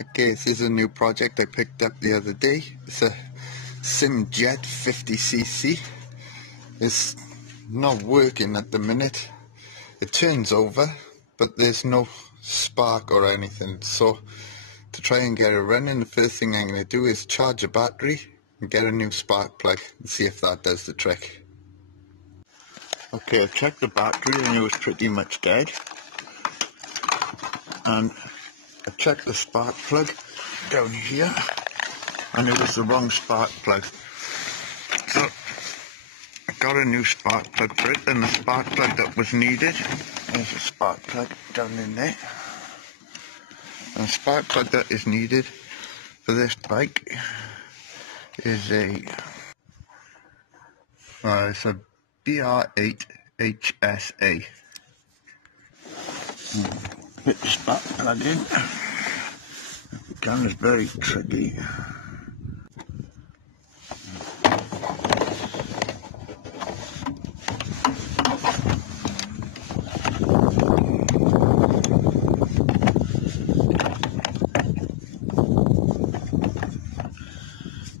Okay, this is a new project I picked up the other day. It's a Simjet 50cc. It's not working at the minute. It turns over, but there's no spark or anything. So to try and get it running, the first thing I'm going to do is charge a battery and get a new spark plug and see if that does the trick. Okay, I've checked the battery and it was pretty much dead. And I checked the spark plug down here and it was the wrong spark plug. So I got a new spark plug for it, and the spark plug that was needed, there's a spark plug down in there. And the spark plug that is needed for this bike is it's a BR8 HSA. Put the spark plug in. The gun is very tricky.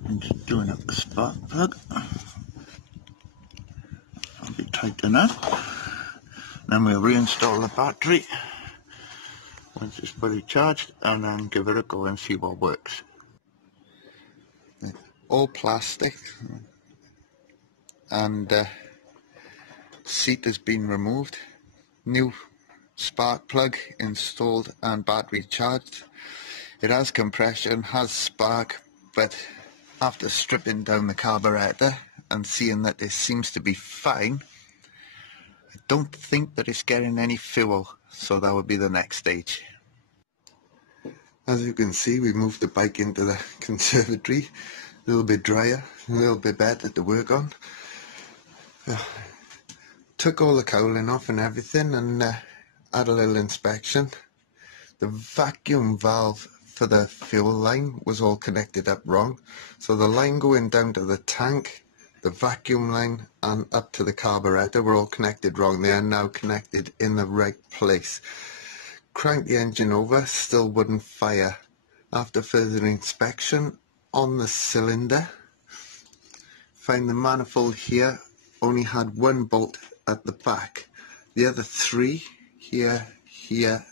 I'm just doing up the spark plug. I'll be tight enough. Then we'll reinstall the battery once it's fully charged, and then give it a go and see what works. All plastic, and seat has been removed. New spark plug installed and battery charged. It has compression, has spark, but after stripping down the carburetor and seeing that it seems to be fine, I don't think that it's getting any fuel, so that would be the next stage. As you can see, we moved the bike into the conservatory. A little bit drier, a little bit better to work on. Took all the cowling off and everything, and had a little inspection. The vacuum valve for the fuel line was all connected up wrong. So the line going down to the tank, the vacuum line, and up to the carburetor were all connected wrong. They are now connected in the right place. Cranked the engine over, still wouldn't fire. After further inspection on the cylinder, find the manifold here only had one bolt at the back. The other three, here, here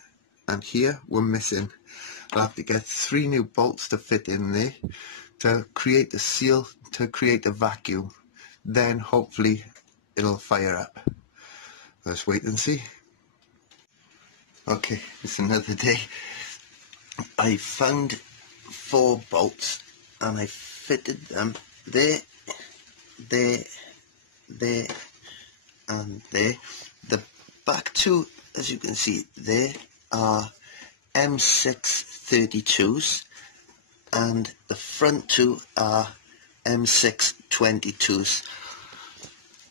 and here, were missing. I'll have to get 3 new bolts to fit in there to create the seal, to create the vacuum. Then hopefully it'll fire up. Let's wait and see. Okay, it's another day. I found 4 bolts and I fitted them there, there, there and there. The back 2, as you can see there, are M632s and the front 2 are M622s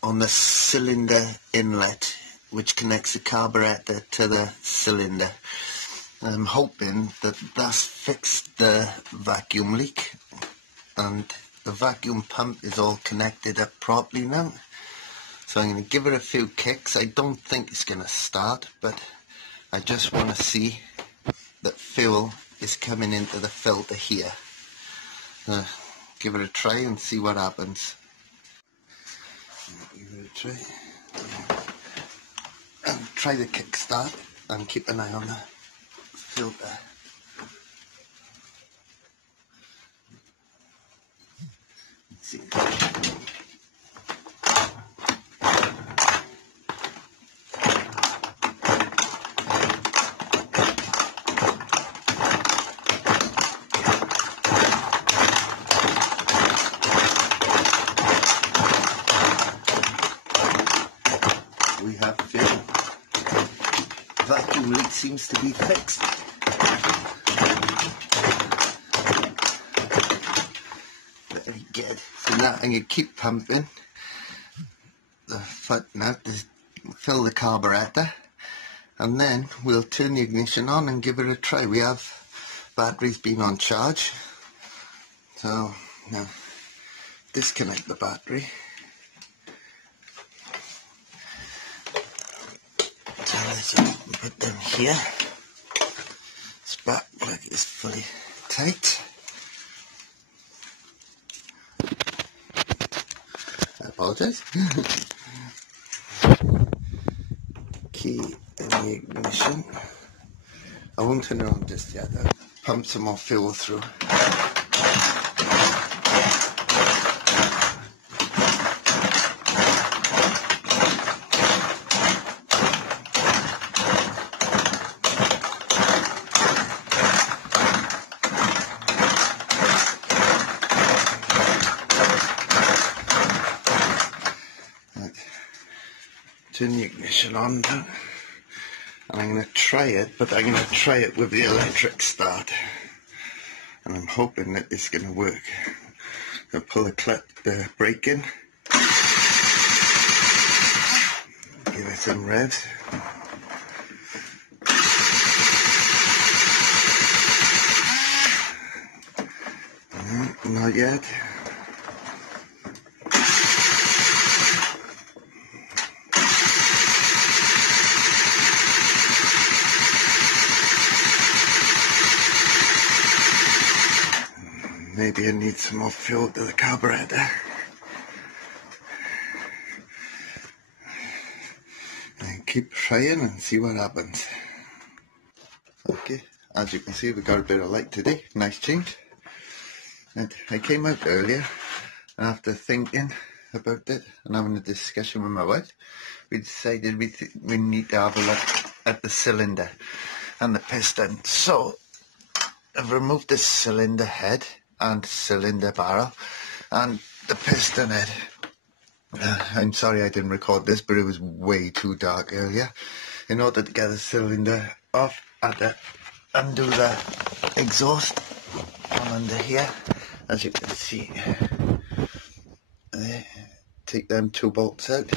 on the cylinder inlet, which connects the carburetor to the cylinder. I'm hoping that that's fixed the vacuum leak, and the vacuum pump is all connected up properly now. So I'm going to give it a few kicks. I don't think it's going to start, but I just want to see that fuel is coming into the filter here. Give it a try and see what happens. Give it a try. And try the kickstart and keep an eye on the filter. Let's see. We have fuel. Vacuum leak seems to be fixed. Very good. So now I'm going to keep pumping the foot nut to fill the carburetor, and then we'll turn the ignition on and give it a try. We have batteries being on charge, so now disconnect the battery. So let's put them here. Let's spark plug is fully tight. I apologize. Key in the ignition. I won't turn it on just yet. I'll pump some more fuel through. Turn the ignition on now. And I'm going to try it, but I'm going to try it with the electric start. And I'm hoping that it's going to work. I'll pull the brake in. Give it some revs. Not yet. Maybe I need some more fuel to the carburetor. And keep trying and see what happens. Okay, as you can see, we got a bit of light today. Nice change. And I came out earlier, and after thinking about it and having a discussion with my wife, we decided we need to have a look at the cylinder and the piston. So I've removed the cylinder head and cylinder barrel and the piston head. I'm sorry I didn't record this, but it was way too dark earlier. In order to get the cylinder off, I had to undo the exhaust from under here, as you can see. Take them 2 bolts out.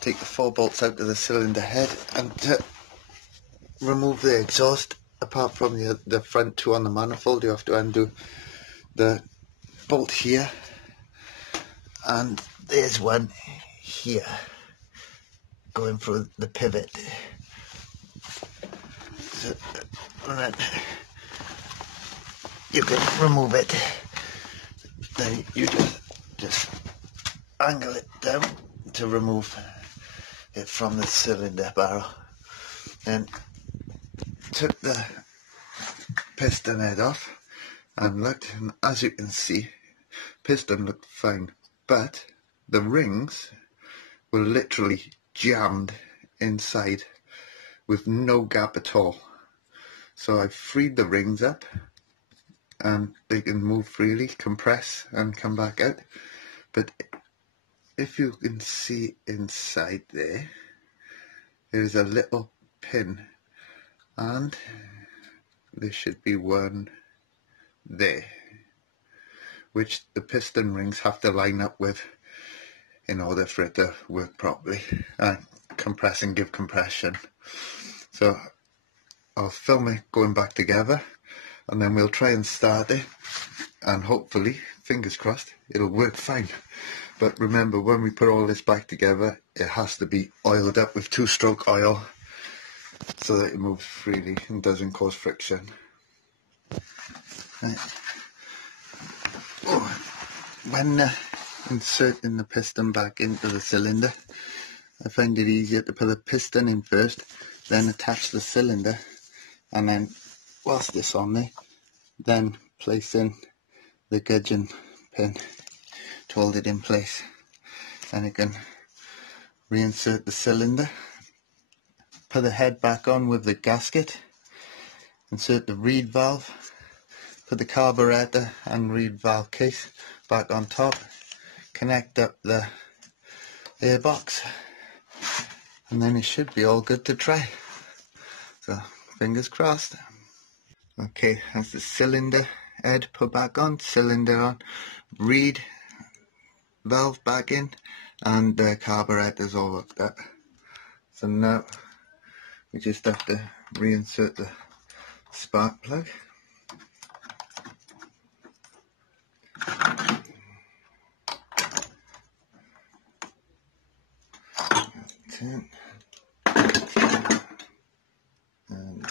Take the 4 bolts out of the cylinder head, and to remove the exhaust, apart from the front 2 on the manifold, you have to undo the bolt here, and there's one here going through the pivot. So, then you can remove it. Then you just angle it down to remove it from the cylinder barrel, and took the piston head off and looked, and as you can see, piston looked fine, but the rings were literally jammed inside with no gap at all. So I freed the rings up and they can move freely, compress and come back out. But if you can see inside there's a little pin, and there should be one there, which the piston rings have to line up with in order for it to work properly and compress and give compression. So I'll film it going back together, and then we'll try and start it, and hopefully, fingers crossed, it'll work fine. But remember, when we put all this back together, it has to be oiled up with 2-stroke oil so that it moves freely and doesn't cause friction. Right. When inserting the piston back into the cylinder, I find it easier to put the piston in first, then attach the cylinder, and then whilst it's on there, then place in the gudgeon pin to hold it in place. And you can reinsert the cylinder, put the head back on with the gasket, insert the reed valve, put the carburetor and reed valve case back on top, connect up the airbox, and then it should be all good to try. So fingers crossed. Okay, that's the cylinder head put back on, cylinder on, reed valve back in, and the carburetor's all hooked up. So now we just have to reinsert the spark plug. Turn. And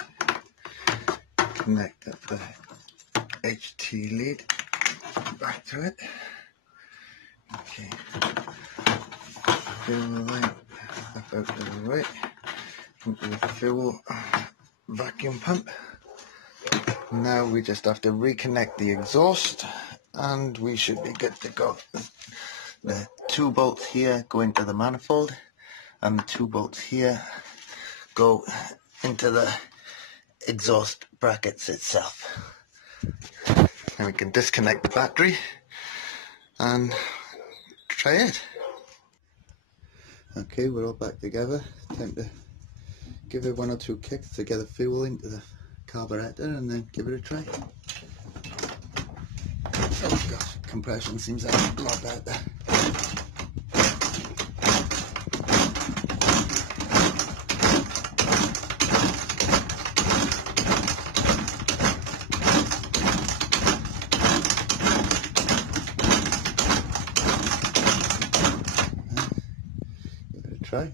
connect up the HT lead back to it. Okay, fuel line up out to the right into the fuel vacuum pump. Now we just have to reconnect the exhaust and we should be good to go. The 2 bolts here go into the manifold and the 2 bolts here go into the exhaust brackets itself. And we can disconnect the battery and try it. Okay, we're all back together. Time to give it 1 or 2 kicks to get the fuel into the carburetor and then give it a try. Oh gosh, compression seems a lot better. Give it a try.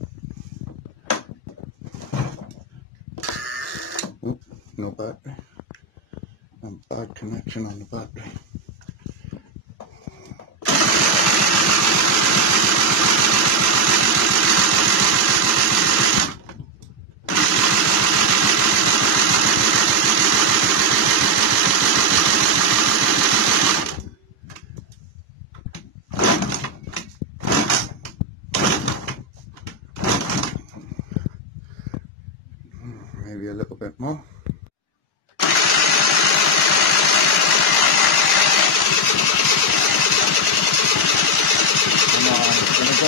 Oh, no battery. A bad connection on the battery. Maybe a little bit more. Come on, it's gonna go.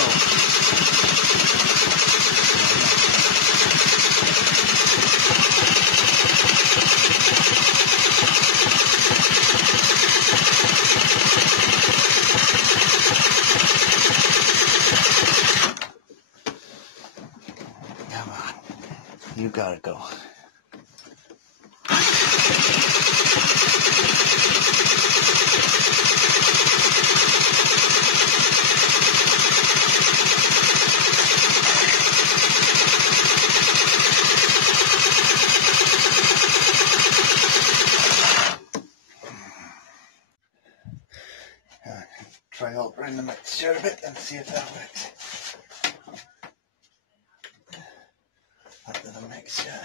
Come on, you gotta go. Try altering the mixture a bit and see if that works. After the mixture.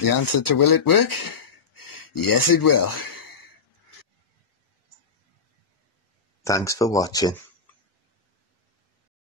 The answer to will it work? Yes, it will. Thanks for watching.